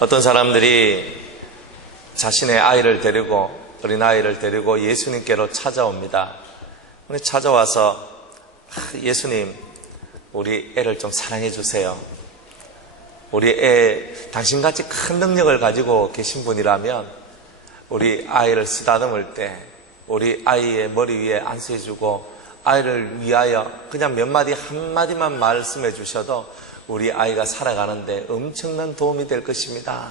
어떤 사람들이 자신의 아이를 데리고, 어린아이를 데리고 예수님께로 찾아옵니다. 찾아와서 예수님, 우리 애를 좀 사랑해 주세요. 우리 애, 당신같이 큰 능력을 가지고 계신 분이라면 우리 아이를 쓰다듬을 때 우리 아이의 머리 위에 안수해주고 아이를 위하여 그냥 몇 마디 한마디만 말씀해 주셔도 우리 아이가 살아가는데 엄청난 도움이 될 것입니다.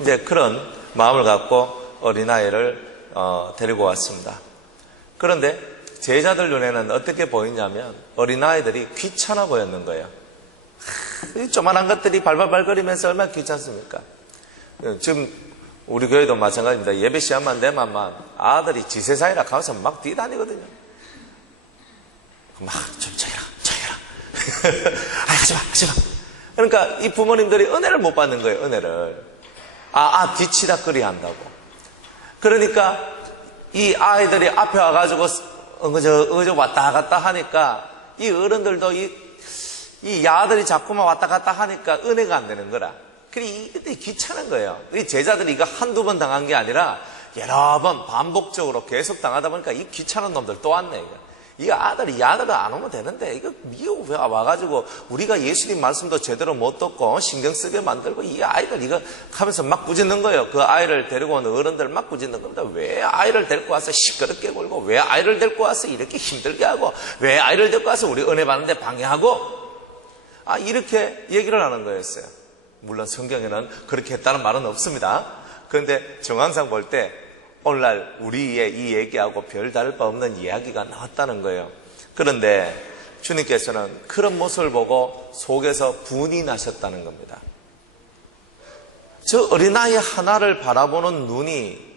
이제 그런 마음을 갖고 어린아이를 데리고 왔습니다. 그런데 제자들 눈에는 어떻게 보이냐면 어린아이들이 귀찮아 보였는 거예요. 조만한 것들이 발발발거리면서 얼마나 귀찮습니까? 지금 우리 교회도 마찬가지입니다. 예배 시간만 되면 아들이 지세사이라 가서 막 뛰다니거든요. 막 좀 저기라 하지마. 그러니까 이 부모님들이 은혜를 못 받는 거예요. 은혜를 뒤치다거리 한다고. 그러니까 이 아이들이 앞에 와가지고 어저 왔다 갔다 하니까 이 어른들도 이 야들이 자꾸만 왔다 갔다 하니까 은혜가 안 되는 거라. 그래 이게 귀찮은 거예요. 이 제자들이 이거 한두 번 당한 게 아니라 여러 번 반복적으로 계속 당하다 보니까 이 귀찮은 놈들 또 왔네. 이거 야들은 안 오면 되는데 이거 왜 와가지고 우리가 예수님 말씀도 제대로 못 듣고 신경 쓰게 만들고 이 아이들 이거 하면서 막 꾸짖는 거예요. 그 아이를 데리고 온 어른들 막 꾸짖는 겁니다. 왜 아이를 데리고 와서 시끄럽게 굴고, 왜 아이를 데리고 와서 이렇게 힘들게 하고, 왜 아이를 데리고 와서 우리 은혜 받는데 방해하고, 이렇게 얘기를 하는 거였어요. 물론 성경에는 그렇게 했다는 말은 없습니다. 그런데 정황상 볼 때 오늘날 우리의 이 얘기하고 별다를 바 없는 이야기가 나왔다는 거예요. 그런데 주님께서는 그런 모습을 보고 속에서 분이 나셨다는 겁니다. 저 어린아이 하나를 바라보는 눈이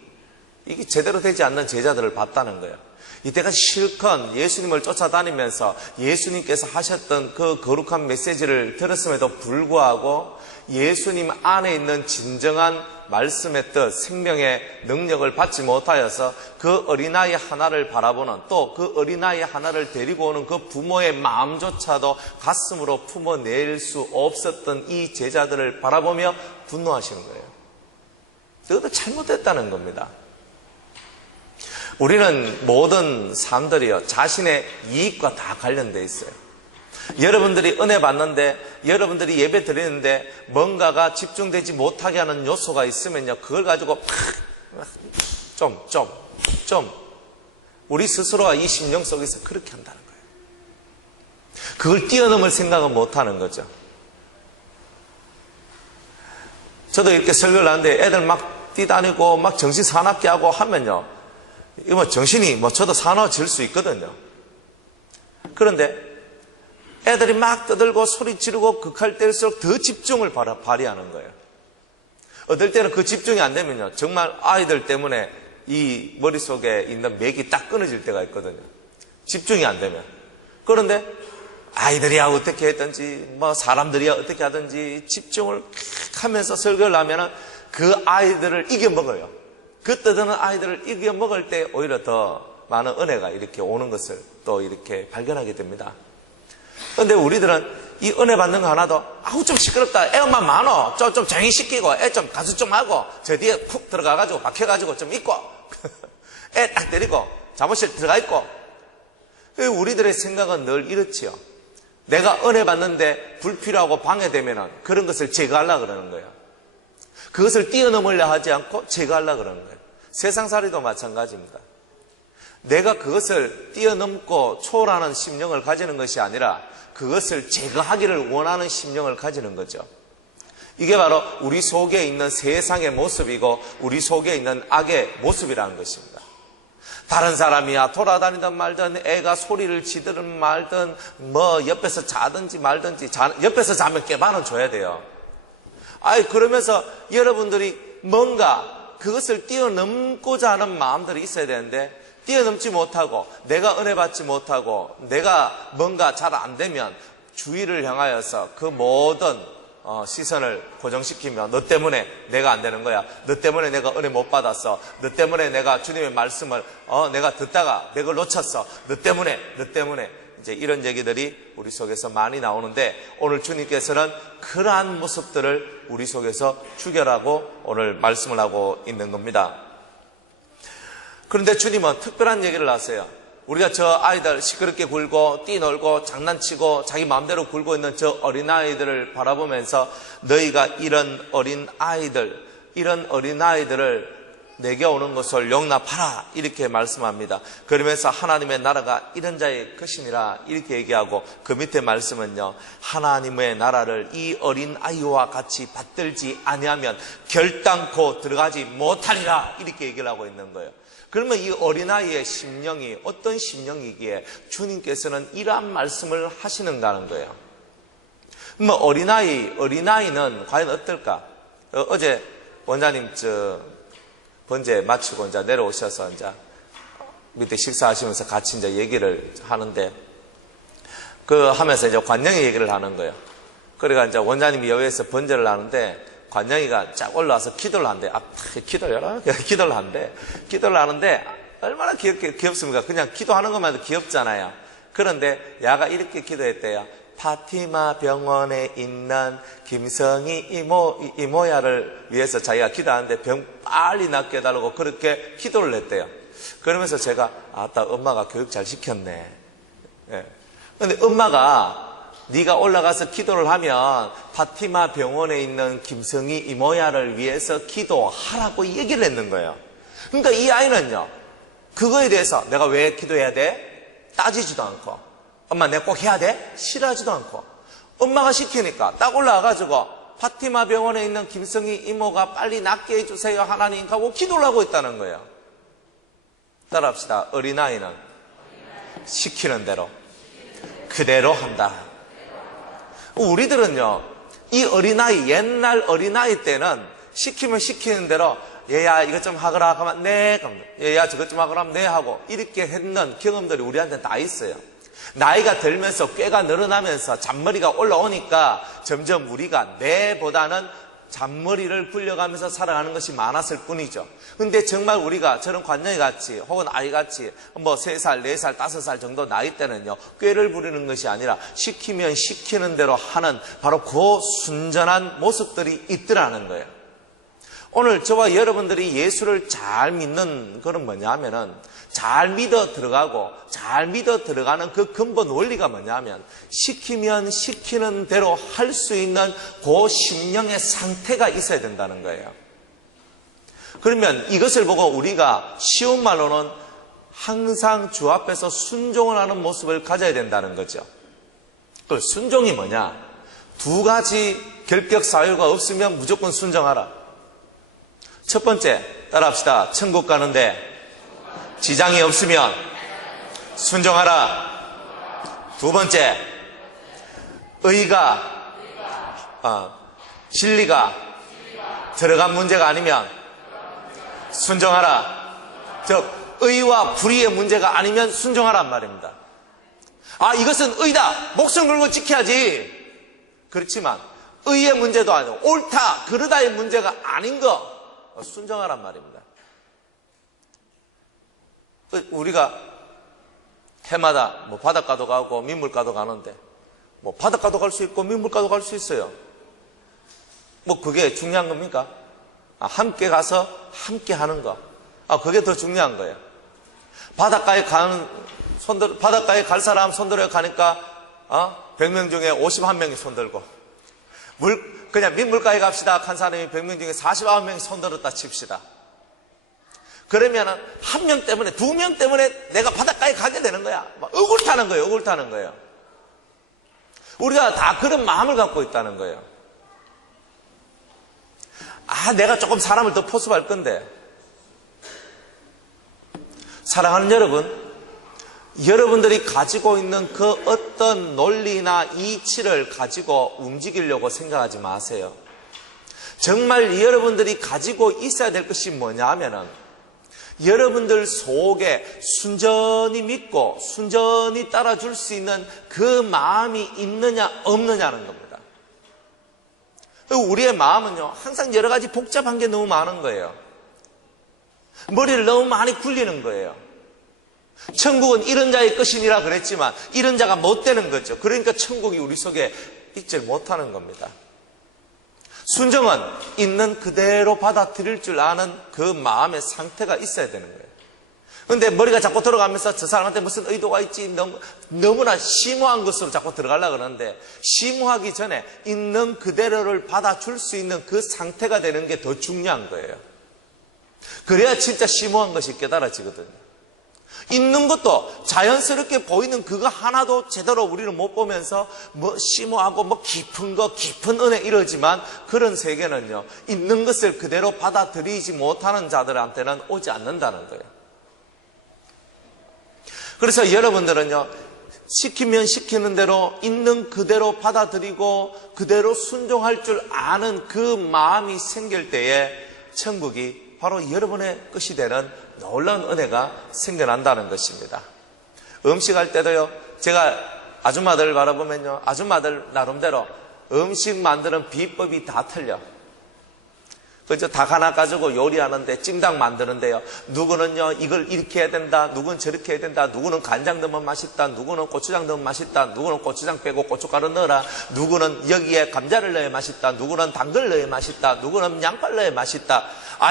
이게 제대로 되지 않는 제자들을 봤다는 거예요. 이때까지 실컷 예수님을 쫓아다니면서 예수님께서 하셨던 그 거룩한 메시지를 들었음에도 불구하고 예수님 안에 있는 진정한 말씀의 뜻, 생명의 능력을 받지 못하여서 그 어린아이 하나를 바라보는, 또 그 어린아이 하나를 데리고 오는 그 부모의 마음조차도 가슴으로 품어낼 수 없었던 이 제자들을 바라보며 분노하시는 거예요. 그것도 잘못됐다는 겁니다. 우리는 모든 삶들이요, 자신의 이익과 다 관련되어 있어요. 여러분들이 은혜 받는데, 여러분들이 예배 드리는데 뭔가가 집중되지 못하게 하는 요소가 있으면요, 그걸 가지고 우리 스스로가 이 심령 속에서 그렇게 한다는 거예요. 그걸 뛰어넘을 생각은 못하는 거죠. 저도 이렇게 설교를 하는데 애들 막 뛰다니고 막 정신 사납게 하고 하면요, 이거 정신이 저도 사나워질 수 있거든요. 그런데 애들이 막 떠들고 소리 지르고 극할 때일수록 더 집중을 발휘하는 거예요. 어떨 때는 그 집중이 안 되면요, 정말 아이들 때문에 이 머릿속에 있는 맥이 딱 끊어질 때가 있거든요. 집중이 안 되면. 그런데 아이들이야 어떻게 했든지 사람들이야 어떻게 하든지 집중을 하면서 설교를 하면은 그 아이들을 이겨먹어요. 그 떠드는 아이들을 이겨먹을 때 오히려 더 많은 은혜가 이렇게 오는 것을 또 이렇게 발견하게 됩니다. 그런데 우리들은 이 은혜 받는 거 하나도 좀 시끄럽다, 애 엄마 많어, 좀 조용히 시키고 애 좀 가수 좀 하고 저 뒤에 푹 들어가가지고 박혀가지고 좀 있고 애 딱 데리고 잠옷실 들어가 있고. 우리들의 생각은 늘 이렇지요. 내가 은혜 받는데 불필요하고 방해되면은 그런 것을 제거하려고 그러는 거예요. 그것을 뛰어넘으려 하지 않고 제거하려고 그러는 거예요. 세상살이도 마찬가지입니다. 내가 그것을 뛰어넘고 초월하는 심령을 가지는 것이 아니라 그것을 제거하기를 원하는 심령을 가지는 거죠. 이게 바로 우리 속에 있는 세상의 모습이고 우리 속에 있는 악의 모습이라는 것입니다. 다른 사람이야 돌아다니든 말든, 애가 소리를 지르든 말든, 옆에서 자든지 말든지, 옆에서 자면 깨반은 줘야 돼요. 그러면서 여러분들이 뭔가 그것을 뛰어넘고자 하는 마음들이 있어야 되는데 뛰어넘지 못하고 내가 은혜 받지 못하고 내가 뭔가 잘 안 되면 주의를 향하여서 그 모든 시선을 고정시키며 너 때문에 내가 안 되는 거야, 너 때문에 내가 은혜 못 받았어, 너 때문에 내가 주님의 말씀을 내가 듣다가 내가 놓쳤어, 너 때문에 이제 이런 얘기들이 우리 속에서 많이 나오는데, 오늘 주님께서는 그러한 모습들을 우리 속에서 죽여라고 오늘 말씀을 하고 있는 겁니다. 그런데 주님은 특별한 얘기를 하세요. 우리가 저 아이들 시끄럽게 굴고 뛰놀고 장난치고 자기 마음대로 굴고 있는 저 어린아이들을 바라보면서 너희가 이런 어린아이들을 내게 오는 것을 용납하라, 이렇게 말씀합니다. 그러면서 하나님의 나라가 이런 자의 것이니라, 이렇게 얘기하고, 그 밑에 말씀은요, 하나님의 나라를 이 어린아이와 같이 받들지 아니하면 결단코 들어가지 못하리라, 이렇게 얘기를 하고 있는 거예요. 그러면 이 어린아이의 심령이 어떤 심령이기에 주님께서는 이러한 말씀을 하시는가는 거예요. 그러면 어린아이는 과연 어떨까? 어제 원장님 번제 마치고 이제 내려오셔서 이제 밑에 식사하시면서 같이 이제 얘기를 하는데, 하면서 이제 관영이 얘기를 하는 거예요. 그러니까 이제 원장님이 여기에서 번제를 하는데, 관영이가 쫙 올라와서 기도를 한대. 기도를 하는데, 얼마나 귀엽습니까? 그냥 기도하는 것만 해도 귀엽잖아요. 그런데 야가 이렇게 기도했대요. 파티마 병원에 있는 김성희 이모야를 위해서 자기가 기도하는데 병 빨리 낫게 해달라고 그렇게 기도를 했대요. 그러면서 제가, 엄마가 교육 잘 시켰네. 예. 근데 엄마가 네가 올라가서 기도를 하면 파티마 병원에 있는 김성희 이모야를 위해서 기도하라고 얘기를 했는 거예요. 그러니까 이 아이는요, 그거에 대해서 내가 왜 기도해야 돼? 따지지도 않고, 엄마 내가 꼭 해야 돼? 싫어하지도 않고, 엄마가 시키니까 딱 올라와가지고 파티마 병원에 있는 김성희 이모가 빨리 낫게 해주세요 하나님 하고 기도를 하고 있다는 거예요. 따라합시다. 어린아이는 시키는 대로 그대로 한다. 우리들은요, 이 어린아이, 옛날 어린아이 때는 시키면 시키는 대로 얘야 이것 좀 하거라 하면 네, 얘야 저것 좀 하거라 하면 네 하고 이렇게 했는 경험들이 우리한테 다 있어요. 나이가 들면서 꾀가 늘어나면서 잔머리가 올라오니까 점점 우리가 내보다는 잔머리를 굴려가면서 살아가는 것이 많았을 뿐이죠. 근데 정말 우리가 저런 관영이 같이 혹은 아이같이 3살, 4살, 5살 정도 나이 때는요, 꾀를 부리는 것이 아니라 시키면 시키는 대로 하는 바로 그 순전한 모습들이 있더라는 거예요. 오늘 저와 여러분들이 예수를 잘 믿는 것은 뭐냐 하면은, 잘 믿어 들어가는 그 근본 원리가 뭐냐 하면, 시키면 시키는 대로 할 수 있는 그 심령의 상태가 있어야 된다는 거예요. 그러면 이것을 보고 우리가 쉬운 말로는 항상 주 앞에서 순종을 하는 모습을 가져야 된다는 거죠. 그 순종이 뭐냐? 2가지 결격 사유가 없으면 무조건 순종하라. 첫 번째, 따라합시다. 천국 가는데 지장이 없으면 순종하라. 2번째, 진리가 들어간 문제가 아니면 순종하라. 즉, 의와 불의의 문제가 아니면 순종하란 말입니다. 이것은 의다, 목숨 걸고 지켜야지. 그렇지만 의의 문제도 아니고 옳다, 그르다의 문제가 아닌 거 순종하란 말입니다. 우리가 해마다 바닷가도 가고 민물가도 가는데, 바닷가도 갈 수 있고 민물가도 갈 수 있어요. 그게 중요한 겁니까? 함께 가서 함께 하는 거, 그게 더 중요한 거예요. 바닷가에 갈 사람 손들어 가니까 100명 중에 51명이 손들고, 그냥 민물가에 갑시다 한 사람이 100명 중에 49명이 손들었다 칩시다. 그러면 한 명 때문에, 2명 때문에 내가 바닷가에 가게 되는 거야. 억울 타는 거예요. 우리가 다 그런 마음을 갖고 있다는 거예요. 내가 조금 사람을 더 포섭할 건데. 사랑하는 여러분들이 가지고 있는 그 어떤 논리나 이치를 가지고 움직이려고 생각하지 마세요. 정말 여러분들이 가지고 있어야 될 것이 뭐냐 하면은, 여러분들 속에 순전히 믿고 순전히 따라줄 수 있는 그 마음이 있느냐 없느냐는 겁니다. 우리의 마음은요, 항상 여러 가지 복잡한 게 너무 많은 거예요. 머리를 너무 많이 굴리는 거예요. 천국은 이런 자의 것이니라 그랬지만 이런 자가 못 되는 거죠. 그러니까 천국이 우리 속에 있질 못하는 겁니다. 순종은 있는 그대로 받아들일 줄 아는 그 마음의 상태가 있어야 되는 거예요. 그런데 머리가 자꾸 들어가면서 저 사람한테 무슨 의도가 있지, 너무나 심오한 것으로 자꾸 들어가려고 그러는데, 심오하기 전에 있는 그대로를 받아줄 수 있는 그 상태가 되는 게 더 중요한 거예요. 그래야 진짜 심오한 것이 깨달아지거든요. 있는 것도 자연스럽게 보이는 그거 하나도 제대로 우리는 못 보면서 뭐 심오하고 뭐 깊은 거, 깊은 은혜 이러지만 그런 세계는요, 있는 것을 그대로 받아들이지 못하는 자들한테는 오지 않는다는 거예요. 그래서 여러분들은요, 시키면 시키는 대로 있는 그대로 받아들이고 그대로 순종할 줄 아는 그 마음이 생길 때에 천국이 바로 여러분의 것이 되는 놀라운 은혜가 생겨난다는 것입니다. 음식할 때도요, 제가 아줌마들 바라보면요, 아줌마들 나름대로 음식 만드는 비법이 다 틀려. 그죠? 닭 하나 가지고 요리하는데, 찜닭 만드는데요, 누구는요 이걸 이렇게 해야 된다, 누구는 저렇게 해야 된다, 누구는 간장 넣으면 맛있다, 누구는 고추장 넣으면 맛있다, 누구는 고추장 빼고 고춧가루 넣어라, 누구는 여기에 감자를 넣어야 맛있다, 누구는 당근을 넣어야 맛있다, 누구는 양파를 넣어야 맛있다.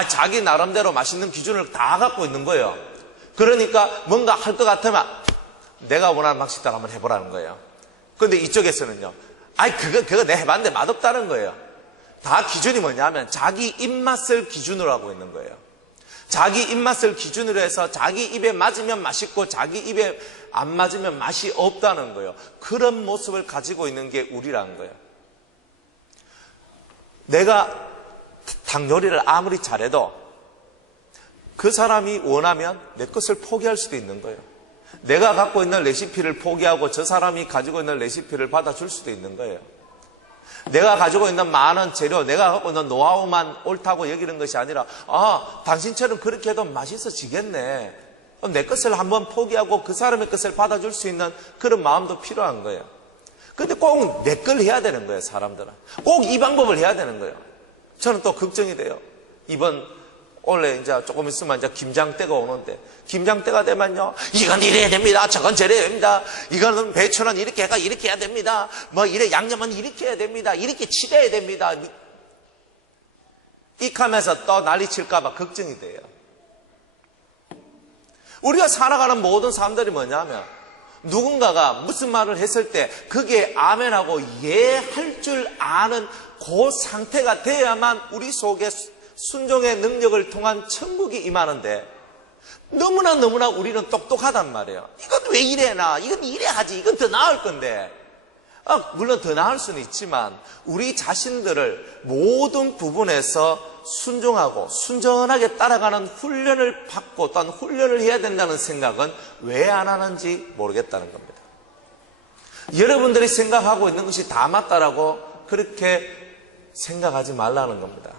자기 나름대로 맛있는 기준을 다 갖고 있는 거예요. 그러니까 뭔가 할 것 같으면 내가 원하는 방식대로 한번 해보라는 거예요. 그런데 이쪽에서는요, 그거 내가 해봤는데 맛없다는 거예요. 다 기준이 뭐냐면 자기 입맛을 기준으로 하고 있는 거예요. 자기 입맛을 기준으로 해서 자기 입에 맞으면 맛있고 자기 입에 안 맞으면 맛이 없다는 거예요. 그런 모습을 가지고 있는 게 우리라는 거예요. 내가 닭 요리를 아무리 잘해도 그 사람이 원하면 내 것을 포기할 수도 있는 거예요. 내가 갖고 있는 레시피를 포기하고 저 사람이 가지고 있는 레시피를 받아줄 수도 있는 거예요. 내가 가지고 있는 많은 재료, 내가 갖고 있는 노하우만 옳다고 여기는 것이 아니라, 당신처럼 그렇게 해도 맛있어지겠네. 내 것을 한번 포기하고 그 사람의 것을 받아줄 수 있는 그런 마음도 필요한 거예요. 근데 꼭 내 걸 해야 되는 거예요, 사람들은. 꼭 이 방법을 해야 되는 거예요. 저는 또 걱정이 돼요. 원래 이제 조금 있으면 이제 김장때가 오는데, 김장때가 되면요, 이건 이래야 됩니다, 저건 저래야 됩니다, 이거는 배추는 이렇게 해가 이렇게 해야 됩니다, 양념은 이렇게 해야 됩니다, 이렇게 치대야 됩니다. 익하면서 또 난리 칠까봐 걱정이 돼요. 우리가 살아가는 모든 사람들이 뭐냐면, 누군가가 무슨 말을 했을 때 그게 아멘하고 예할 줄 아는 그 상태가 돼야만 우리 속에 순종의 능력을 통한 천국이 임하는데, 너무나 우리는 똑똑하단 말이에요. 이건 왜 이래나, 이건 이래 하지, 이건 더 나을 건데. 물론 더 나을 수는 있지만 우리 자신들을 모든 부분에서 순종하고 순전하게 따라가는 훈련을 받고 또한 훈련을 해야 된다는 생각은 왜 안 하는지 모르겠다는 겁니다. 여러분들이 생각하고 있는 것이 다 맞다라고 그렇게 생각하지 말라는 겁니다.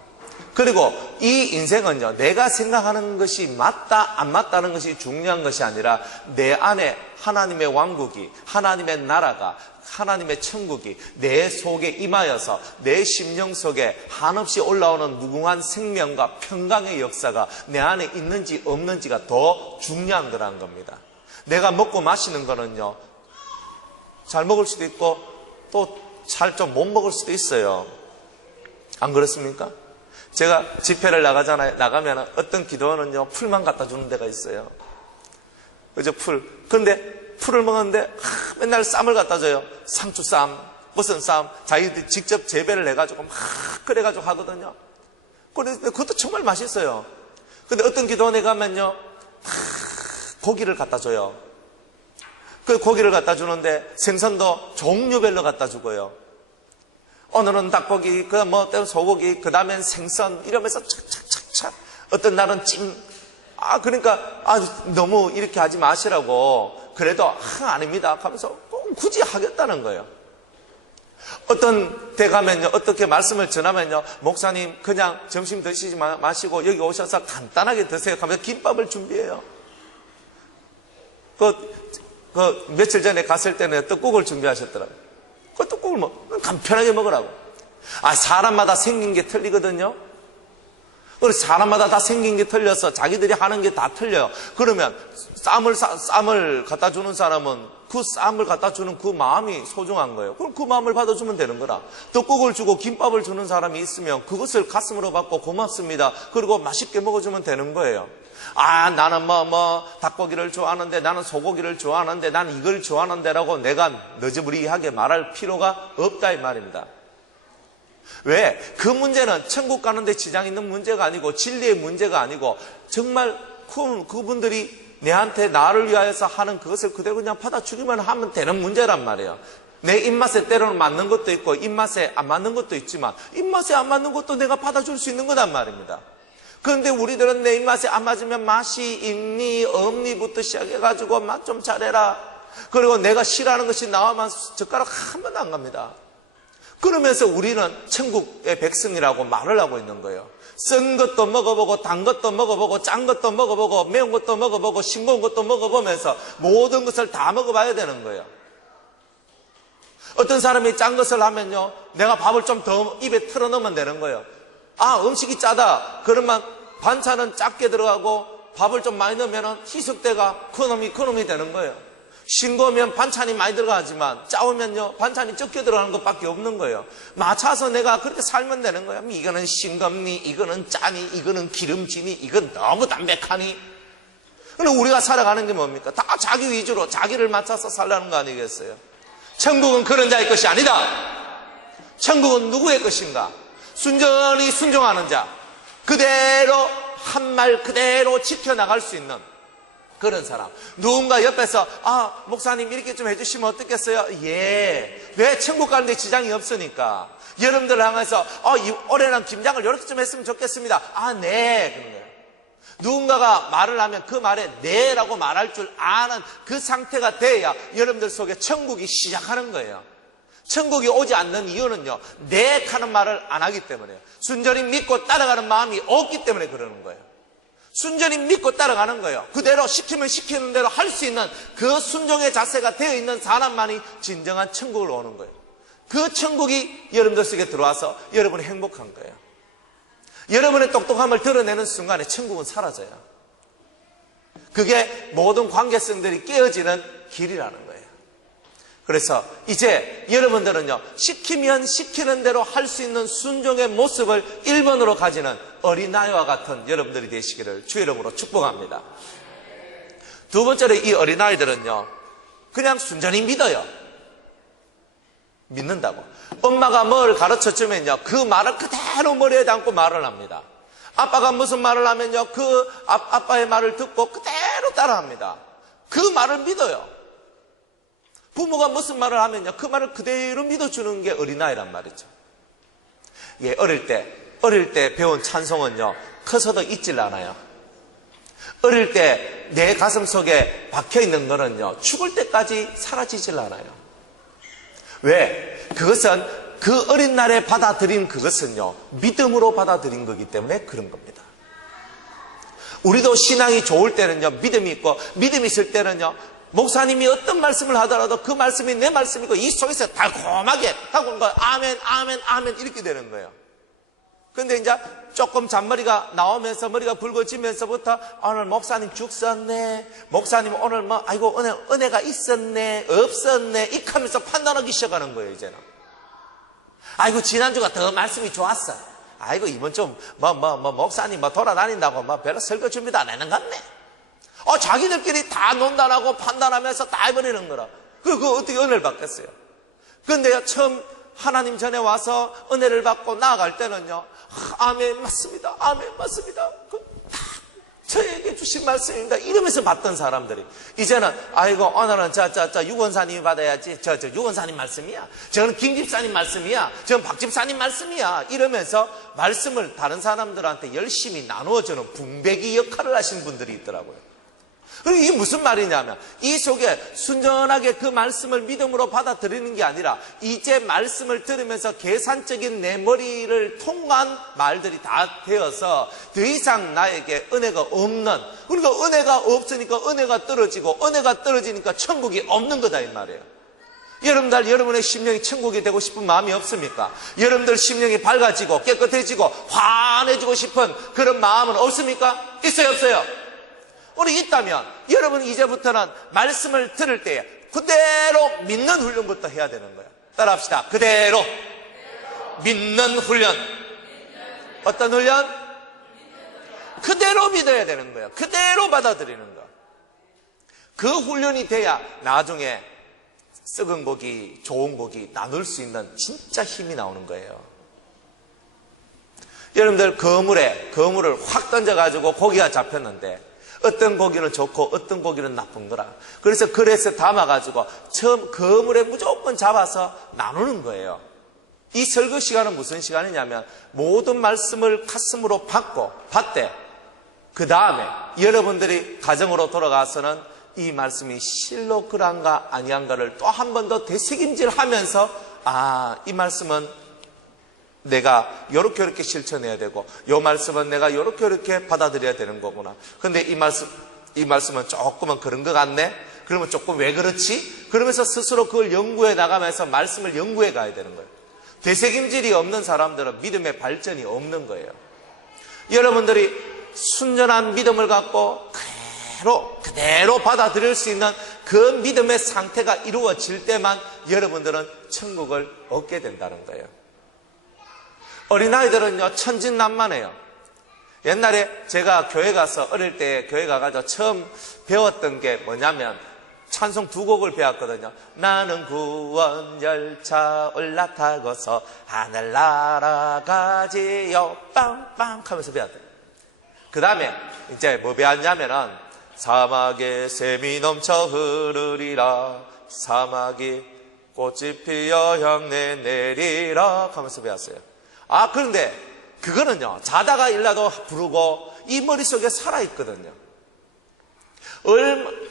그리고 이 인생은요, 내가 생각하는 것이 맞다 안 맞다는 것이 중요한 것이 아니라 내 안에 하나님의 왕국이, 하나님의 나라가, 하나님의 천국이 내 속에 임하여서 내 심령 속에 한없이 올라오는 무궁한 생명과 평강의 역사가 내 안에 있는지 없는지가 더 중요한 거라는 겁니다. 내가 먹고 마시는 거는요, 잘 먹을 수도 있고 또 잘 좀 못 먹을 수도 있어요. 안 그렇습니까? 제가 집회를 나가잖아요. 나가면 어떤 기도원은요, 풀만 갖다 주는 데가 있어요. 그죠, 풀. 그런데 풀을 먹었는데 맨날 쌈을 갖다 줘요. 상추쌈, 무슨 쌈, 자기들이 직접 재배를 해가지고 막 끓여가지고 하거든요. 그런데 그것도 정말 맛있어요. 근데 어떤 기도원에 가면요, 고기를 갖다 줘요. 그 고기를 갖다 주는데 생선도 종류별로 갖다 주고요. 오늘은 닭고기, 소고기, 그 다음엔 생선 이러면서 착착착착. 어떤 날은 찜. 그러니까 너무 이렇게 하지 마시라고. 그래도 아닙니다 하면서 꼭 굳이 하겠다는 거예요. 어떤 데 가면요, 어떻게 말씀을 전하면요, 목사님 그냥 점심 드시지 마시고 여기 오셔서 간단하게 드세요 하면서 김밥을 준비해요. 며칠 전에 갔을 때는 떡국을 준비하셨더라고요. 그 떡국을 간편하게 먹으라고. 사람마다 생긴 게 틀리거든요. 그래서 사람마다 다 생긴 게 틀려서 자기들이 하는 게 다 틀려요. 그러면 쌈을 갖다 주는 사람은 그 쌈을 갖다 주는 그 마음이 소중한 거예요. 그럼 그 마음을 받아주면 되는 거라. 떡국을 주고 김밥을 주는 사람이 있으면 그것을 가슴으로 받고 고맙습니다. 그리고 맛있게 먹어주면 되는 거예요. 아, 나는 닭고기를 좋아하는데, 나는 소고기를 좋아하는데, 나는 이걸 좋아하는데라고 내가 너저부리하게 말할 필요가 없다 이 말입니다. 왜? 그 문제는 천국 가는데 지장 있는 문제가 아니고 진리의 문제가 아니고 정말 그분들이 내한테 나를 위하여서 하는 그것을 그대로 그냥 받아주기만 하면 되는 문제란 말이에요. 내 입맛에 때로는 맞는 것도 있고 입맛에 안 맞는 것도 있지만 입맛에 안 맞는 것도 내가 받아줄 수 있는 거란 말입니다. 그런데 우리들은 내 입맛에 안 맞으면 맛이 있니 없니부터 시작해가지고 맛 좀 잘해라. 그리고 내가 싫어하는 것이 나오면 젓가락 한 번도 안 갑니다. 그러면서 우리는 천국의 백성이라고 말을 하고 있는 거예요. 쓴 것도 먹어보고 단 것도 먹어보고 짠 것도 먹어보고 매운 것도 먹어보고 싱거운 것도 먹어보면서 모든 것을 다 먹어봐야 되는 거예요. 어떤 사람이 짠 것을 하면요, 내가 밥을 좀 더 입에 틀어넣으면 되는 거예요. 아, 음식이 짜다 그러면 반찬은 작게 들어가고 밥을 좀 많이 넣으면 희석대가 그놈이 되는 거예요. 싱거우면 반찬이 많이 들어가지만 짜우면요 반찬이 적게 들어가는 것밖에 없는 거예요. 맞춰서 내가 그렇게 살면 되는 거예요. 이거는 싱겁니, 이거는 짜니, 이거는 기름지니, 이건 너무 담백하니. 그럼 우리가 살아가는 게 뭡니까? 다 자기 위주로 자기를 맞춰서 살라는 거 아니겠어요? 천국은 그런 자의 것이 아니다. 천국은 누구의 것인가? 순전히 순종하는 자, 그대로 한 말 그대로 지켜나갈 수 있는 그런 사람. 누군가 옆에서 아, 목사님 이렇게 좀 해주시면 어떻겠어요? 예. 왜? 천국 가는데 지장이 없으니까. 여러분들 향해서 올해는 김장을 이렇게 좀 했으면 좋겠습니다. 아, 네. 그런 거예요. 누군가가 말을 하면 그 말에 네라고 말할 줄 아는 그 상태가 돼야 여러분들 속에 천국이 시작하는 거예요. 천국이 오지 않는 이유는요, 네 하는 말을 안 하기 때문에요. 순전히 믿고 따라가는 마음이 없기 때문에 그러는 거예요. 순전히 믿고 따라가는 거예요. 그대로 시키면 시키는 대로 할 수 있는 그 순종의 자세가 되어 있는 사람만이 진정한 천국을 오는 거예요. 그 천국이 여러분들 속에 들어와서 여러분이 행복한 거예요. 여러분의 똑똑함을 드러내는 순간에 천국은 사라져요. 그게 모든 관계성들이 깨어지는 길이라는 거예요. 그래서 이제 여러분들은요, 시키면 시키는 대로 할 수 있는 순종의 모습을 1번으로 가지는 어린아이와 같은 여러분들이 되시기를 주의 이름으로 축복합니다. 두 번째로 이 어린아이들은요, 그냥 순전히 믿어요. 믿는다고. 엄마가 뭘 가르쳐주면요, 그 말을 그대로 머리에 담고 말을 합니다. 아빠가 무슨 말을 하면요, 그 아빠의 말을 듣고 그대로 따라합니다. 그 말을 믿어요. 부모가 무슨 말을 하면요, 그 말을 그대로 믿어주는 게 어린아이란 말이죠. 예, 어릴 때 배운 찬송은요, 커서도 잊질 않아요. 어릴 때 내 가슴 속에 박혀있는 거는요, 죽을 때까지 사라지질 않아요. 왜? 그것은 그 어린 날에 받아들인 그것은요, 믿음으로 받아들인 거기 때문에 그런 겁니다. 우리도 신앙이 좋을 때는요, 믿음이 있고, 믿음이 있을 때는요, 목사님이 어떤 말씀을 하더라도 그 말씀이 내 말씀이고 이 속에서 달콤하게 하고 아멘 아멘 아멘 이렇게 되는 거예요. 근데 이제 조금 잔머리가 나오면서 머리가 붉어지면서부터 오늘 목사님 죽 썼네, 목사님 오늘 아이고 오늘 은혜가 있었네 없었네 이렇게 하면서 판단하기 시작하는 거예요. 이제는 아이고 지난주가 더 말씀이 좋았어, 아이고 이번 좀 목사님 돌아다닌다고 별로 설교 준비도 안 하는 것 같네. 자기들끼리 다 논단하고 판단하면서 다 해버리는 거라. 그거 어떻게 은혜를 받겠어요? 그런데요, 처음 하나님 전에 와서 은혜를 받고 나아갈 때는요, 아멘 맞습니다, 아멘 맞습니다, 다 저에게 주신 말씀입니다 이러면서 받던 사람들이 이제는 아이고 오늘은 유권사님이 받아야지, 저 유권사님 말씀이야, 저는 김집사님 말씀이야, 저는 박집사님 말씀이야 이러면서 말씀을 다른 사람들한테 열심히 나누어주는 분배기 역할을 하신 분들이 있더라고요. 그리고 이게 무슨 말이냐면 이 속에 순전하게 그 말씀을 믿음으로 받아들이는 게 아니라 이제 말씀을 들으면서 계산적인 내 머리를 통과한 말들이 다 되어서 더 이상 나에게 은혜가 없는, 그러니까 은혜가 없으니까 은혜가 떨어지고 은혜가 떨어지니까 천국이 없는 거다 이 말이에요. 여러분들, 여러분의 심령이 천국이 되고 싶은 마음이 없습니까? 여러분들 심령이 밝아지고 깨끗해지고 환해지고 싶은 그런 마음은 없습니까? 있어요, 없어요? 우리 있다면 여러분 이제부터는 말씀을 들을 때에 그대로 믿는 훈련부터 해야 되는 거예요. 따라합시다. 그대로 믿는 훈련. 어떤 훈련? 그대로 믿어야 되는 거예요. 그대로 받아들이는 거. 그 훈련이 돼야 나중에 썩은 고기, 좋은 고기 나눌 수 있는 진짜 힘이 나오는 거예요. 여러분들 거물을 확 던져가지고 고기가 잡혔는데 어떤 고기는 좋고 어떤 고기는 나쁜 거라. 그래서 그릇에 담아가지고 처음 거물에 무조건 잡아서 나누는 거예요. 이 설교 시간은 무슨 시간이냐면 모든 말씀을 가슴으로 받되 그 다음에 여러분들이 가정으로 돌아가서는 이 말씀이 실로 그런가 아니한가를 또 한 번 더 되새김질하면서 이 말씀은 내가 요렇게 실천해야 되고 이 말씀은 내가 요렇게 받아들여야 되는 거구나. 근데 이 말씀은 조금은 그런 것 같네. 그러면 조금 왜 그렇지? 그러면서 스스로 그걸 연구해 나가면서 말씀을 연구해 가야 되는 거예요. 되새김질이 없는 사람들은 믿음의 발전이 없는 거예요. 여러분들이 순전한 믿음을 갖고 그대로 받아들일 수 있는 그 믿음의 상태가 이루어질 때만 여러분들은 천국을 얻게 된다는 거예요. 어린아이들은요, 천진난만해요. 옛날에 제가 교회 가서 어릴 때 교회 가가지고 처음 배웠던 게 뭐냐면 찬송 두 곡을 배웠거든요. 나는 구원 열차 올라타고서 하늘 날아가지요 빵빵 하면서 배웠대요. 그 다음에 이제 뭐 배웠냐면은 사막에 샘이 넘쳐 흐르리라 사막이 꽃이 피어 향내 내리라 하면서 배웠어요. 그런데 그거는요, 자다가 일어나도 부르고 이 머릿속에 살아있거든요.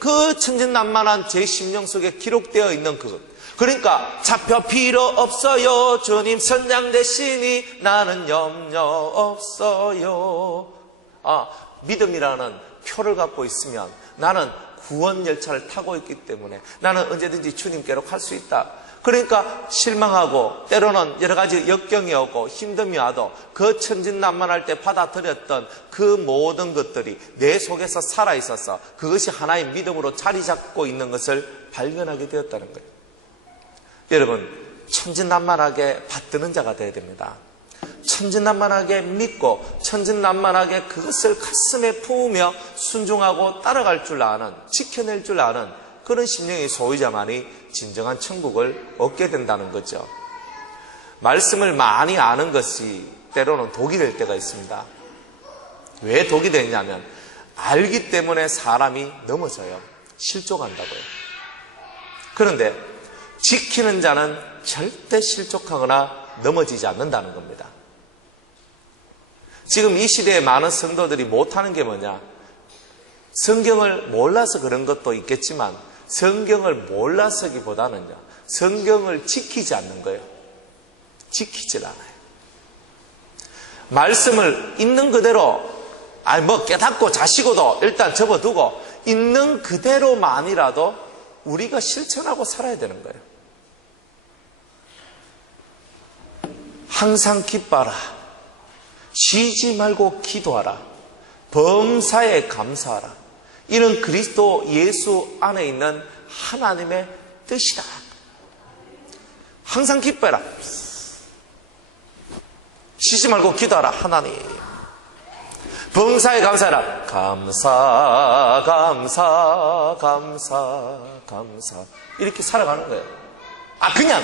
그 천진난만한 제 심령 속에 기록되어 있는 그것. 그러니까 잡혀 필요 없어요. 주님 선장 대신이 나는 염려 없어요. 믿음이라는 표를 갖고 있으면 나는 구원 열차를 타고 있기 때문에 나는 언제든지 주님께로 갈 수 있다. 그러니까 실망하고 때로는 여러 가지 역경이 오고 힘듦이 와도 그 천진난만할 때 받아들였던 그 모든 것들이 내 속에서 살아있어서 그것이 하나의 믿음으로 자리 잡고 있는 것을 발견하게 되었다는 거예요. 여러분, 천진난만하게 받드는 자가 되어야 됩니다. 천진난만하게 믿고 천진난만하게 그것을 가슴에 품으며 순종하고 따라갈 줄 아는, 지켜낼 줄 아는 그런 심령의 소유자만이 진정한 천국을 얻게 된다는 거죠. 말씀을 많이 아는 것이 때로는 독이 될 때가 있습니다. 왜 독이 되냐면 알기 때문에 사람이 넘어져요. 실족한다고요. 그런데 지키는 자는 절대 실족하거나 넘어지지 않는다는 겁니다. 지금 이 시대에 많은 성도들이 못하는 게 뭐냐? 성경을 몰라서 그런 것도 있겠지만 성경을 몰라서기보다는요, 성경을 지키지 않는 거예요. 지키질 않아요. 말씀을 있는 그대로 깨닫고 자시고도 일단 접어두고 있는 그대로만이라도 우리가 실천하고 살아야 되는 거예요. 항상 기뻐하라. 쉬지 말고 기도하라. 범사에 감사하라. 이는 그리스도 예수 안에 있는 하나님의 뜻이다. 항상 기뻐해라. 쉬지 말고 기도하라. 하나님. 범사에 감사하라. 감사, 감사, 감사, 감사. 이렇게 살아가는 거예요. 그냥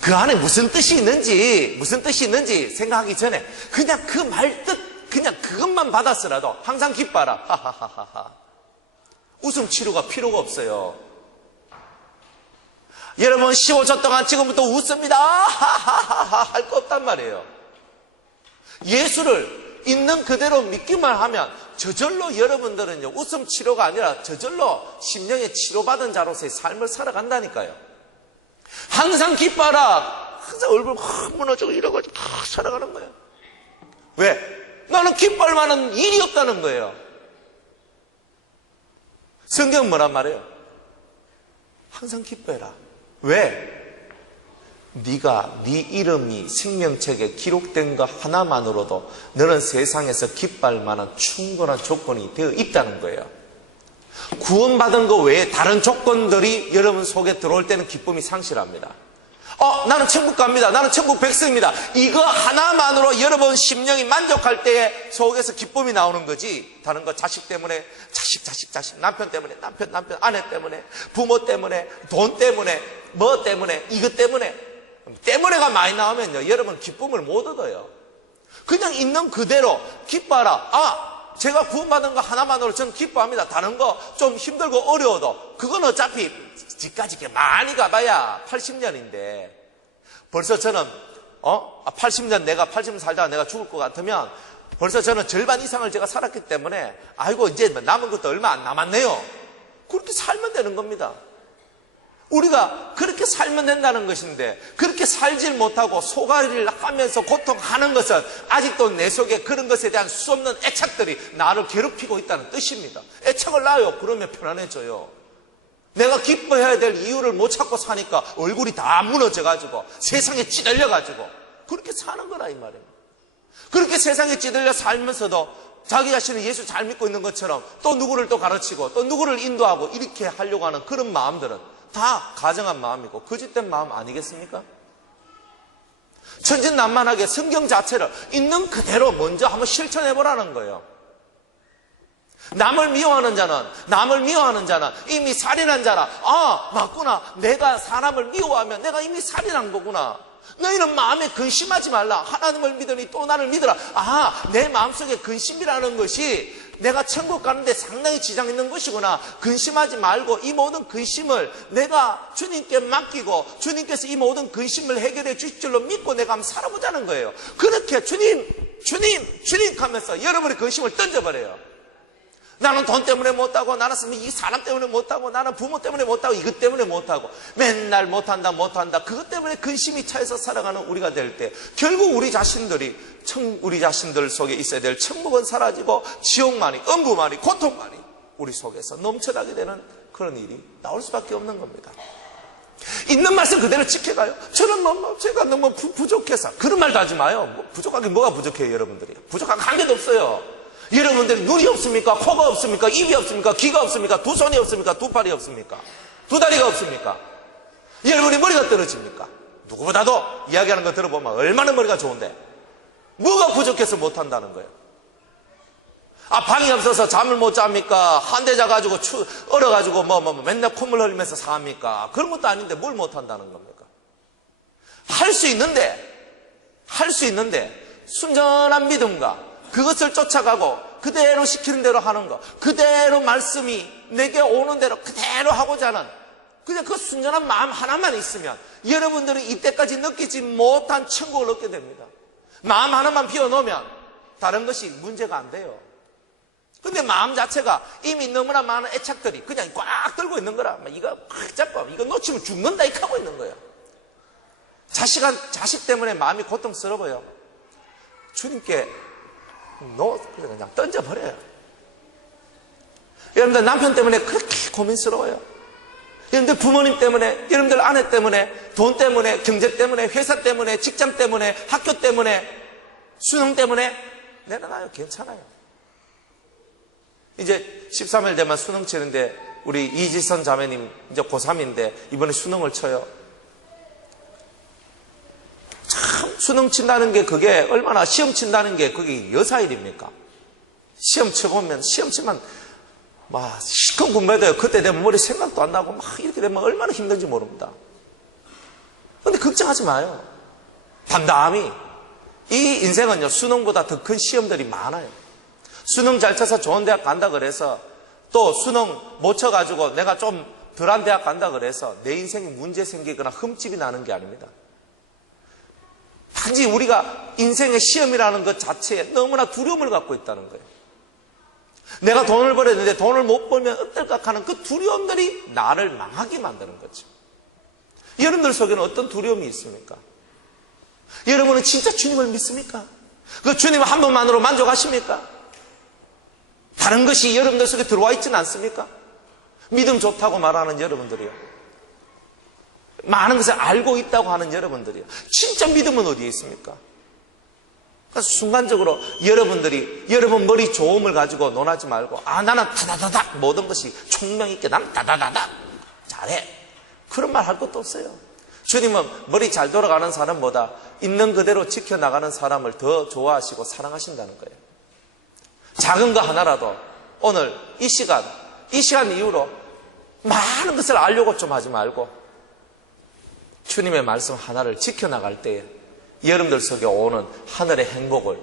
그 안에 무슨 뜻이 있는지 생각하기 전에 그냥 그 말뜻, 그냥 그것만 받았으라도 항상 기뻐하라. 하하하하. 웃음 치료가 필요가 없어요. 여러분 15초 동안 지금부터 웃습니다. 하하하하 할 거 없단 말이에요. 예수를 있는 그대로 믿기만 하면 저절로 여러분들은요, 웃음 치료가 아니라 저절로 심령에 치료받은 자로서의 삶을 살아간다니까요. 항상 기뻐하라. 항상 얼굴 확 무너지고 이러가지고 살아가는 거예요. 왜? 나는 기뻐할 만한 일이 없다는 거예요. 성경은 뭐란 말이에요? 항상 기뻐해라. 왜? 네가 네 이름이 생명책에 기록된 것 하나만으로도 너는 세상에서 기뻐할 만한 충분한 조건이 되어 있다는 거예요. 구원받은 것 외에 다른 조건들이 여러분 속에 들어올 때는 기쁨이 상실합니다. 나는 천국 갑니다. 나는 천국 백성입니다. 이거 하나만으로 여러분 심령이 만족할 때에 속에서 기쁨이 나오는 거지. 다른 거 자식 때문에 자식, 남편 때문에 남편, 아내 때문에, 부모 때문에, 돈 때문에, 뭐 때문에, 이것 때문에가 많이 나오면요, 여러분 기쁨을 못 얻어요. 그냥 있는 그대로 기뻐하라. 제가 구원받은 거 하나만으로 저는 기뻐합니다. 다른 거 좀 힘들고 어려워도 그건 어차피 지금까지 많이 가봐야 80년인데 벌써 저는 80년 내가 80년 살다가 내가 죽을 것 같으면 벌써 저는 절반 이상을 제가 살았기 때문에 아이고 이제 남은 것도 얼마 안 남았네요. 그렇게 살면 되는 겁니다. 우리가 그렇게 살면 된다는 것인데 그렇게 살질 못하고 소가리를 하면서 고통하는 것은 아직도 내 속에 그런 것에 대한 수없는 애착들이 나를 괴롭히고 있다는 뜻입니다. 애착을 놔요. 그러면 편안해져요. 내가 기뻐해야 될 이유를 못 찾고 사니까 얼굴이 다 무너져가지고 세상에 찌들려가지고 그렇게 사는 거라 이 말이에요. 그렇게 세상에 찌들려 살면서도 자기 자신을 예수 잘 믿고 있는 것처럼 또 누구를 또 가르치고 또 누구를 인도하고 이렇게 하려고 하는 그런 마음들은 다 가정한 마음이고 거짓된 마음 아니겠습니까? 천진난만하게 성경 자체를 있는 그대로 먼저 한번 실천해보라는 거예요. 남을 미워하는 자는 이미 살인한 자라. 맞구나. 내가 사람을 미워하면 내가 이미 살인한 거구나. 너희는 마음에 근심하지 말라. 하나님을 믿으니 또 나를 믿으라. 내 마음속에 근심이라는 것이 내가 천국 가는데 상당히 지장 있는 것이구나. 근심하지 말고 이 모든 근심을 내가 주님께 맡기고 주님께서 이 모든 근심을 해결해 주실 줄로 믿고 내가 한번 살아보자는 거예요. 그렇게 주님 하면서 여러분의 근심을 던져버려요. 나는 돈 때문에 못하고, 나는 이 사람 때문에 못하고, 나는 부모 때문에 못하고, 이것 때문에 못하고, 맨날 못한다. 그것 때문에 근심이 차에서 살아가는 우리가 될 때, 결국 우리 자신들 속에 있어야 될 천국은 사라지고, 지옥만이, 엄부만이, 고통만이 우리 속에서 넘쳐나게 되는 그런 일이 나올 수밖에 없는 겁니다. 있는 말씀 그대로 지켜가요. 저는 제가 너무 부족해서. 그런 말도 하지 마요. 부족하게 뭐가 부족해요, 여러분들이? 부족한 한 개도 없어요. 여러분들이 눈이 없습니까? 코가 없습니까? 입이 없습니까? 귀가 없습니까? 두 손이 없습니까? 두 팔이 없습니까? 두 다리가 없습니까? 여러분이 머리가 떨어집니까? 누구보다도 이야기하는 거 들어보면 얼마나 머리가 좋은데 뭐가 부족해서 못한다는 거예요? 방이 없어서 잠을 못 잡니까? 한 대 자가지고 얼어가지고 맨날 콧물 흘리면서 삽니까? 그런 것도 아닌데 뭘 못한다는 겁니까? 할 수 있는데 순전한 믿음과 그것을 쫓아가고 그대로 시키는 대로 하는 거, 그대로 말씀이 내게 오는 대로 그대로 하고자 하는 그냥 그 순전한 마음 하나만 있으면 여러분들은 이때까지 느끼지 못한 천국을 얻게 됩니다. 마음 하나만 비워놓으면 다른 것이 문제가 안 돼요. 근데 마음 자체가 이미 너무나 많은 애착들이 그냥 꽉 들고 있는 거라. 이거 꽉 잡고 이거 놓치면 죽는다 이렇게 하고 있는 거예요. 자식 때문에 마음이 고통스러워요. 주님께 그냥 던져버려요. 여러분들 남편 때문에 그렇게 고민스러워요. 여러분들 부모님 때문에, 여러분들 아내 때문에, 돈 때문에, 경제 때문에, 회사 때문에, 직장 때문에, 학교 때문에, 수능 때문에 내려놔요. 괜찮아요. 이제 13일 되면 수능 치는데 우리 이지선 자매님 이제 고3인데 이번에 수능을 쳐요. 참 수능 친다는 게 그게 얼마나 시험 친다는 게 그게 여사일입니까? 시험 쳐보면 시험 치면 막 시큰 공부해도 그때 되면 머리 생각도 안 나고 막 이렇게 되면 얼마나 힘든지 모릅니다. 근데 걱정하지 마요. 담담히 이 인생은요 수능보다 더 큰 시험들이 많아요. 수능 잘 쳐서 좋은 대학 간다 그래서 또 수능 못 쳐가지고 내가 좀 덜한 대학 간다 그래서 내 인생에 문제 생기거나 흠집이 나는 게 아닙니다. 단지 우리가 인생의 시험이라는 것 자체에 너무나 두려움을 갖고 있다는 거예요. 내가 돈을 벌었는데 돈을 못 벌면 어떨까 하는 그 두려움들이 나를 망하게 만드는 거죠. 여러분들 속에는 어떤 두려움이 있습니까? 여러분은 진짜 주님을 믿습니까? 그 주님은 한 번만으로 만족하십니까? 다른 것이 여러분들 속에 들어와 있지는 않습니까? 믿음 좋다고 말하는 여러분들이요. 많은 것을 알고 있다고 하는 여러분들이요. 진짜 믿음은 어디에 있습니까? 그래서 순간적으로 여러분들이 여러분 머리 좋음을 가지고 논하지 말고 나는 다다다닥 모든 것이 총명 있게 나는 다다다닥 잘해. 그런 말 할 것도 없어요. 주님은 머리 잘 돌아가는 사람보다 있는 그대로 지켜나가는 사람을 더 좋아하시고 사랑하신다는 거예요. 작은 거 하나라도 오늘 이 시간 이후로 많은 것을 알려고 좀 하지 말고 주님의 말씀 하나를 지켜나갈 때에 여러분들 속에 오는 하늘의 행복을,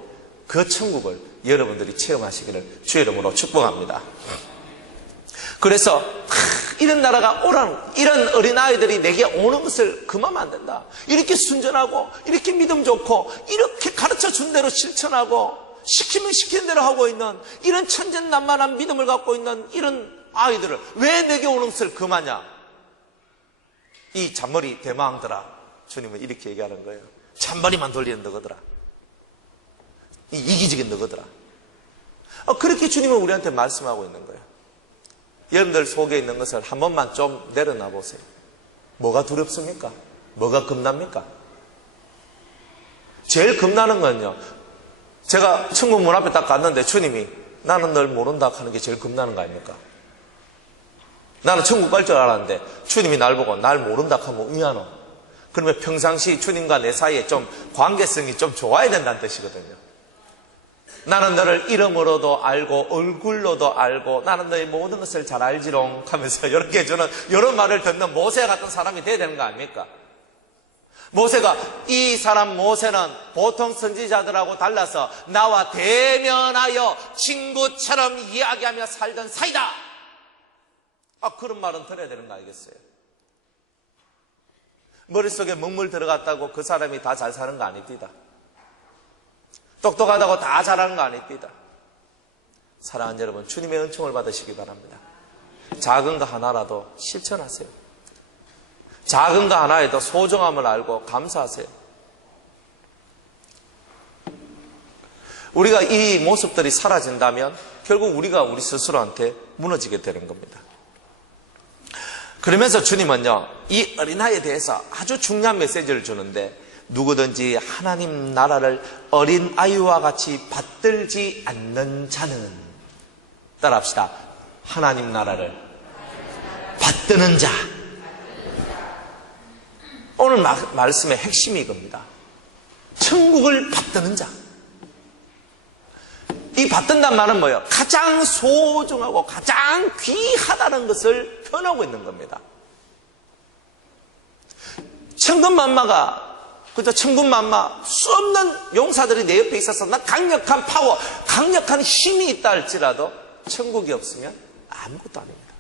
그 천국을 여러분들이 체험하시기를 주의 이름으로 축복합니다. 그래서 이런 나라가 오라는, 이런 어린아이들이 내게 오는 것을 금하면 안 된다. 이렇게 순전하고 이렇게 믿음 좋고 이렇게 가르쳐준 대로 실천하고 시키면 시키는 대로 하고 있는 이런 천진난만한 믿음을 갖고 있는 이런 아이들을 왜 내게 오는 것을 금하냐. 이 잔머리 대망들아, 주님은 이렇게 얘기하는 거예요. 잔머리만 돌리는 너거더라. 이 이기적인 너거더라. 그렇게 주님은 우리한테 말씀하고 있는 거예요. 여러분들 속에 있는 것을 한 번만 좀 내려놔 보세요. 뭐가 두렵습니까? 뭐가 겁납니까? 제일 겁나는 건요, 제가 천국 문 앞에 딱 갔는데 주님이 나는 널 모른다 하는 게 제일 겁나는 거 아닙니까? 나는 천국 갈 줄 알았는데 주님이 날 보고 날 모른다 하면 의아노. 그러면 평상시 주님과 내 사이에 좀 관계성이 좀 좋아야 된다는 뜻이거든요. 나는 너를 이름으로도 알고 얼굴로도 알고 나는 너의 모든 것을 잘 알지롱 하면서 이렇게 저는 이런 말을 듣는 모세 같은 사람이 돼야 되는 거 아닙니까? 모세가, 이 사람 모세는 보통 선지자들하고 달라서 나와 대면하여 친구처럼 이야기하며 살던 사이다. 그런 말은 들어야 되는 거 알겠어요? 머릿속에 먹물 들어갔다고 그 사람이 다 잘 사는 거 아닙니다. 똑똑하다고 다 잘하는 거 아닙니다. 사랑하는 여러분, 주님의 은총을 받으시기 바랍니다. 작은 거 하나라도 실천하세요. 작은 거 하나에도 소중함을 알고 감사하세요. 우리가 이 모습들이 사라진다면 결국 우리가 우리 스스로한테 무너지게 되는 겁니다. 그러면서 주님은요, 이 어린아이에 대해서 아주 중요한 메시지를 주는데, 누구든지 하나님 나라를 어린아이와 같이 받들지 않는 자는, 따라합시다. 하나님 나라를 받드는 자. 오늘 말씀의 핵심이 이겁니다. 천국을 받드는 자. 이 받든다는 말은 뭐예요? 가장 소중하고 가장 귀하다는 것을 표현하고 있는 겁니다. 천군만마가, 그죠? 천군만마 수 없는 용사들이 내 옆에 있어서 나 강력한 파워, 강력한 힘이 있다 할지라도 천국이 없으면 아무것도 아닙니다.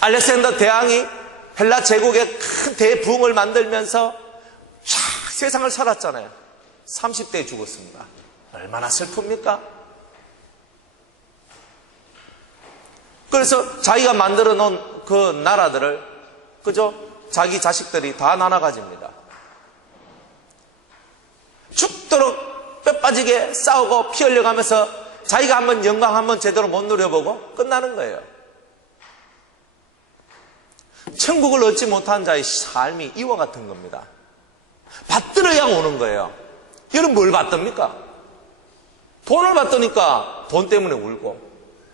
알렉산더 대왕이 헬라 제국의 큰 대부흥을 만들면서 쫙 세상을 살았잖아요. 30대에 죽었습니다. 얼마나 슬픕니까? 그래서 자기가 만들어 놓은 그 나라들을, 그죠? 자기 자식들이 다 나눠가집니다. 죽도록 뼈 빠지게 싸우고 피 흘려가면서 자기가 한번 영광 한번 제대로 못 누려보고 끝나는 거예요. 천국을 얻지 못한 자의 삶이 이와 같은 겁니다. 받들어야 오는 거예요. 여러분 뭘 받듭니까? 돈을 받으니까 돈 때문에 울고,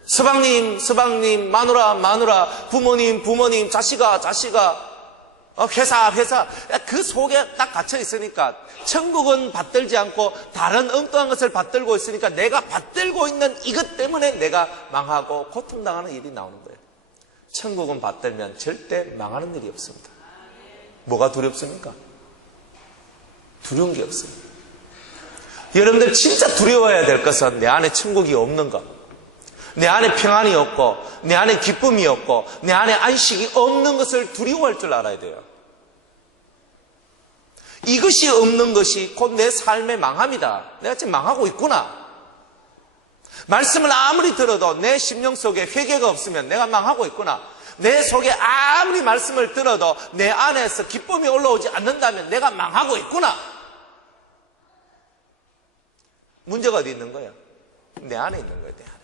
서방님, 마누라, 부모님, 자식아, 회사, 그 속에 딱 갇혀 있으니까, 천국은 받들지 않고 다른 엉뚱한 것을 받들고 있으니까 내가 받들고 있는 이것 때문에 내가 망하고 고통당하는 일이 나오는 거예요. 천국은 받들면 절대 망하는 일이 없습니다. 뭐가 두렵습니까? 두려운 게 없습니다. 여러분들 진짜 두려워해야 될 것은 내 안에 천국이 없는 것, 내 안에 평안이 없고 내 안에 기쁨이 없고 내 안에 안식이 없는 것을 두려워할 줄 알아야 돼요. 이것이 없는 것이 곧 내 삶의 망함이다. 내가 지금 망하고 있구나. 말씀을 아무리 들어도 내 심령 속에 회개가 없으면 내가 망하고 있구나. 내 속에 아무리 말씀을 들어도 내 안에서 기쁨이 올라오지 않는다면 내가 망하고 있구나. 문제가 어디 있는 거예요? 내 안에 있는 거예요. 내 안에.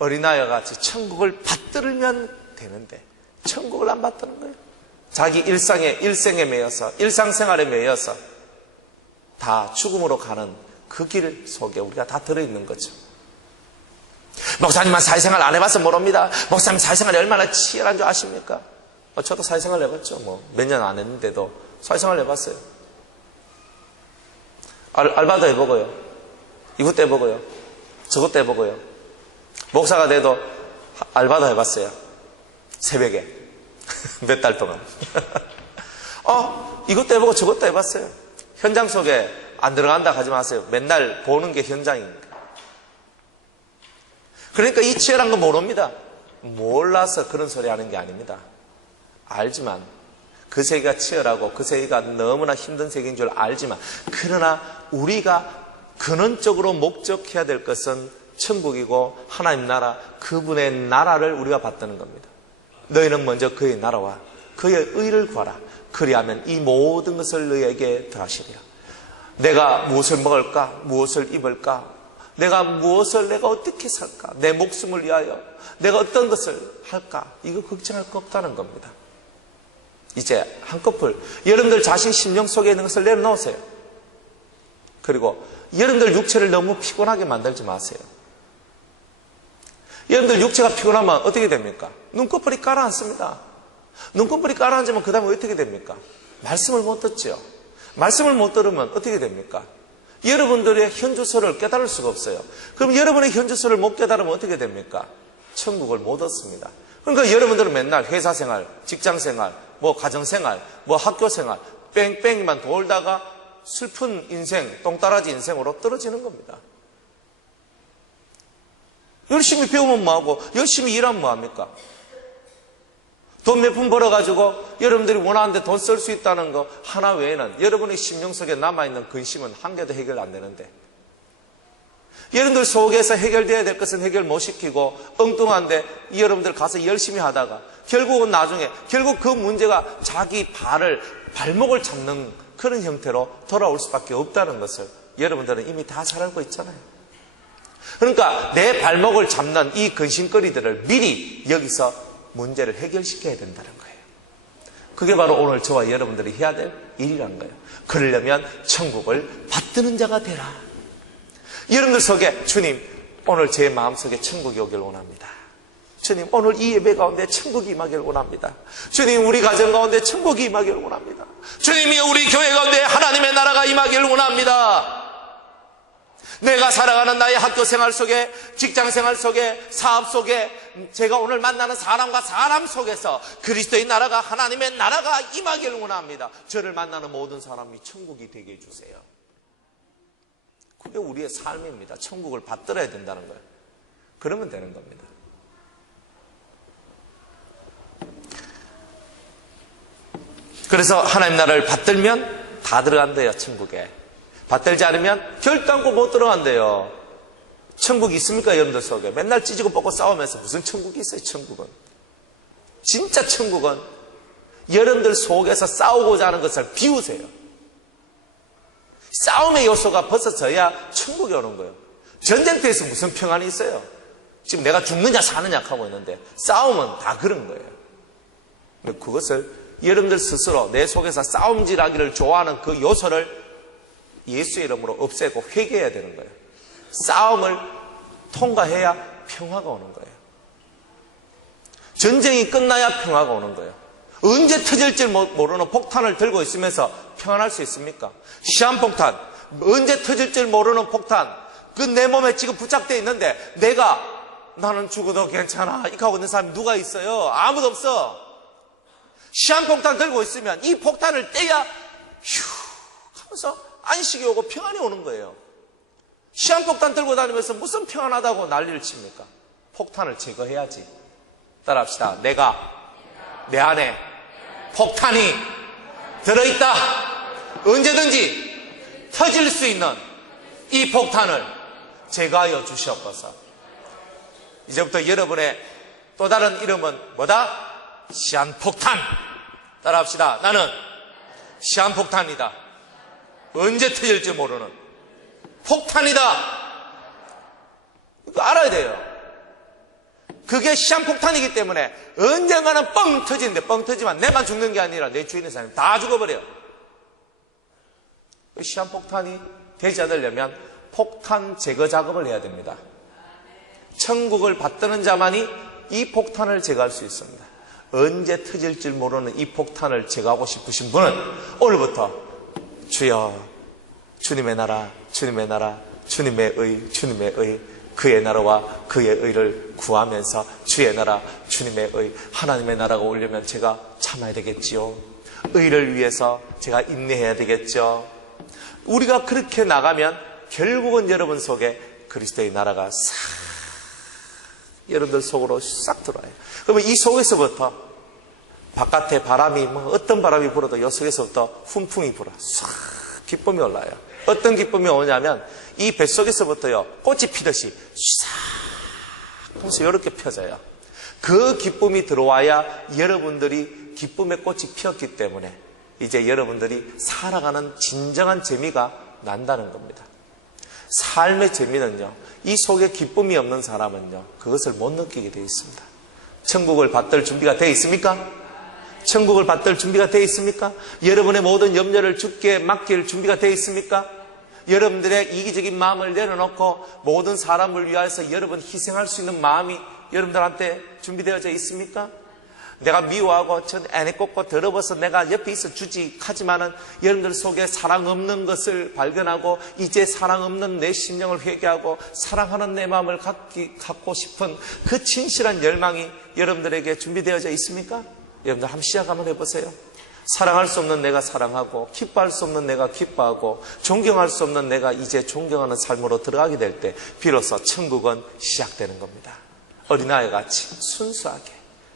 어린아이와 같이 천국을 받들면 되는데 천국을 안 받드는 거예요. 자기 일생에 매여서, 일상생활에 매여서 다 죽음으로 가는 그 길 속에 우리가 다 들어있는 거죠. 목사님만 사회생활 안 해봐서 모릅니다. 목사님 사회생활이 얼마나 치열한 줄 아십니까? 저도 사회생활 해봤죠. 몇 년 안 했는데도 사회생활 해봤어요. 알바도 해보고요. 이것도 해보고요. 저것도 해보고요. 목사가 돼도 알바도 해봤어요. 새벽에. 몇 달 동안. 이것도 해보고 저것도 해봤어요. 현장 속에 안 들어간다 하지 마세요. 맨날 보는 게 현장입니다. 그러니까 이 치열한 거 모릅니다. 몰라서 그런 소리 하는 게 아닙니다. 알지만 그 세계가 치열하고 그 세계가 너무나 힘든 세계인 줄 알지만, 그러나 우리가 근원적으로 목적해야 될 것은 천국이고 하나님 나라, 그분의 나라를 우리가 받드는 겁니다. 너희는 먼저 그의 나라와 그의 의를 구하라. 그리하면 이 모든 것을 너희에게 더하시리라. 내가 무엇을 먹을까? 무엇을 입을까? 내가 어떻게 살까? 내 목숨을 위하여 내가 어떤 것을 할까? 이거 걱정할 거 없다는 겁니다. 이제 한꺼풀 여러분들 자신 심령 속에 있는 것을 내려놓으세요. 그리고 여러분들 육체를 너무 피곤하게 만들지 마세요. 여러분들 육체가 피곤하면 어떻게 됩니까? 눈꺼풀이 가라앉습니다. 눈꺼풀이 가라앉으면 그 다음에 어떻게 됩니까? 말씀을 못 듣죠. 말씀을 못 들으면 어떻게 됩니까? 여러분들의 현주소를 깨달을 수가 없어요. 그럼 여러분의 현주소를 못 깨달으면 어떻게 됩니까? 천국을 못 얻습니다. 그러니까 여러분들은 맨날 회사생활, 직장생활, 가정생활, 학교생활 뺑뺑이만 돌다가 슬픈 인생, 똥따라지 인생으로 떨어지는 겁니다. 열심히 배우면 뭐하고 열심히 일하면 뭐합니까? 돈 몇 푼 벌어가지고 여러분들이 원하는데 돈 쓸 수 있다는 거 하나 외에는 여러분의 심령 속에 남아있는 근심은 한 개도 해결 안 되는데, 여러분들 속에서 해결돼야 될 것은 해결 못 시키고 엉뚱한데 여러분들 가서 열심히 하다가 결국은 나중에 그 문제가 자기 발목을 잡는 그런 형태로 돌아올 수밖에 없다는 것을 여러분들은 이미 다 잘 알고 있잖아요. 그러니까 내 발목을 잡는 이 근심거리들을 미리 여기서 문제를 해결시켜야 된다는 거예요. 그게 바로 오늘 저와 여러분들이 해야 될 일이라는 거예요. 그러려면 천국을 받드는 자가 되라. 여러분들 속에 주님, 오늘 제 마음속에 천국이 오길 원합니다. 주님, 오늘 이 예배 가운데 천국이 임하길 원합니다. 주님, 우리 가정 가운데 천국이 임하길 원합니다. 주님이 우리 교회 가운데 하나님의 나라가 임하길 원합니다. 내가 살아가는 나의 학교 생활 속에, 직장 생활 속에, 사업 속에, 제가 오늘 만나는 사람과 사람 속에서 그리스도의 나라가, 하나님의 나라가 임하길 원합니다. 저를 만나는 모든 사람이 천국이 되게 해주세요. 그게 우리의 삶입니다. 천국을 받들어야 된다는 거예요. 그러면 되는 겁니다. 그래서 하나님 나라를 받들면 다 들어간대요, 천국에. 받들지 않으면 결단코 못 들어간대요. 천국이 있습니까, 여러분들 속에? 맨날 찢고 뽑고 싸우면서 무슨 천국이 있어요, 천국은. 진짜 천국은 여러분들 속에서 싸우고자 하는 것을 비우세요. 싸움의 요소가 벗어져야 천국이 오는 거예요. 전쟁터에서 무슨 평안이 있어요? 지금 내가 죽느냐 사느냐 하고 있는데 싸움은 다 그런 거예요. 그것을 여러분들 스스로 내 속에서 싸움질하기를 좋아하는 그 요소를 예수의 이름으로 없애고 회개해야 되는 거예요. 싸움을 통과해야 평화가 오는 거예요. 전쟁이 끝나야 평화가 오는 거예요. 언제 터질지 모르는 폭탄을 들고 있으면서 평안할 수 있습니까? 시한폭탄, 언제 터질지 모르는 폭탄, 그 내 몸에 지금 부착되어 있는데 나는 죽어도 괜찮아 이렇게 하고 있는 사람이 누가 있어요? 아무도 없어. 시한폭탄 들고 있으면 이 폭탄을 떼야 휴 하면서 안식이 오고 평안이 오는 거예요. 시한폭탄 들고 다니면서 무슨 평안하다고 난리를 칩니까? 폭탄을 제거해야지. 따라합시다. 내가 내 안에 폭탄이 들어있다. 언제든지 터질 수 있는 이 폭탄을 제거하여 주시옵소서. 이제부터 여러분의 또 다른 이름은 뭐다? 시한폭탄. 따라합시다. 나는 시한폭탄이다. 언제 터질지 모르는 폭탄이다. 이거 알아야 돼요. 그게 시한폭탄이기 때문에 언젠가는 뻥 터지는데, 뻥 터지면 내만 죽는 게 아니라 내 주위에 있는 사람이 다 죽어버려요. 시한폭탄이 되지 않으려면 폭탄 제거 작업을 해야 됩니다. 천국을 받드는 자만이 이 폭탄을 제거할 수 있습니다. 언제 터질지 모르는 이 폭탄을 제거하고 싶으신 분은 오늘부터 주여, 주님의 나라, 주님의 나라, 주님의 의, 그의 나라와 그의 의를 구하면서 주의 나라, 주님의 의, 하나님의 나라가 오려면 제가 참아야 되겠지요. 의를 위해서 제가 인내해야 되겠죠. 우리가 그렇게 나가면 결국은 여러분 속에 그리스도의 나라가 싹 여러분들 속으로 싹 들어와요. 그러면 이 속에서부터 바깥에 바람이 어떤 바람이 불어도 이 속에서부터 훈풍이 불어 싹 기쁨이 올라요. 어떤 기쁨이 오냐면 이 뱃속에서부터요 꽃이 피듯이 싹 하면서 이렇게 펴져요. 그 기쁨이 들어와야 여러분들이 기쁨의 꽃이 피었기 때문에 이제 여러분들이 살아가는 진정한 재미가 난다는 겁니다. 삶의 재미는요, 이 속에 기쁨이 없는 사람은요 그것을 못 느끼게 되어 있습니다. 천국을 받들 준비가 되어 있습니까? 천국을 받들 준비가 되어 있습니까? 여러분의 모든 염려를 주께 맡길 준비가 되어 있습니까? 여러분들의 이기적인 마음을 내려놓고 모든 사람을 위하여서 여러분 희생할 수 있는 마음이 여러분들한테 준비되어져 있습니까? 내가 미워하고 전 애내 꽂고 더러워서 내가 옆에 있어 주지 하지만은 여러분들 속에 사랑 없는 것을 발견하고 이제 사랑 없는 내 심령을 회개하고 사랑하는 내 마음을 갖고 싶은 그 진실한 열망이 여러분들에게 준비되어져 있습니까? 여러분들 한번 시작 한번 해보세요. 사랑할 수 없는 내가 사랑하고 기뻐할 수 없는 내가 기뻐하고 존경할 수 없는 내가 이제 존경하는 삶으로 들어가게 될 때 비로소 천국은 시작되는 겁니다. 어린아이 같이 순수하게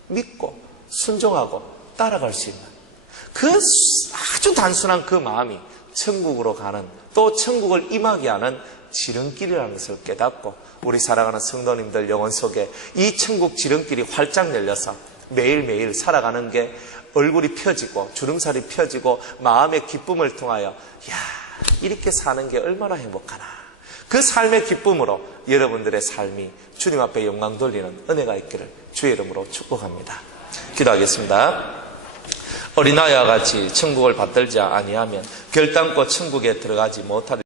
믿고 순종하고 따라갈 수 있는 그 아주 단순한 그 마음이 천국으로 가는 또 천국을 임하게 하는 지름길이라는 것을 깨닫고 우리 사랑하는 성도님들 영혼 속에 이 천국 지름길이 활짝 열려서 매일매일 살아가는 게 얼굴이 펴지고 주름살이 펴지고 마음의 기쁨을 통하여 야 이렇게 사는 게 얼마나 행복하나 그 삶의 기쁨으로 여러분들의 삶이 주님 앞에 영광 돌리는 은혜가 있기를 주의 이름으로 축복합니다. 기도하겠습니다. 어린아이와 같이 천국을 받들지 아니하면 결단코 천국에 들어가지 못하리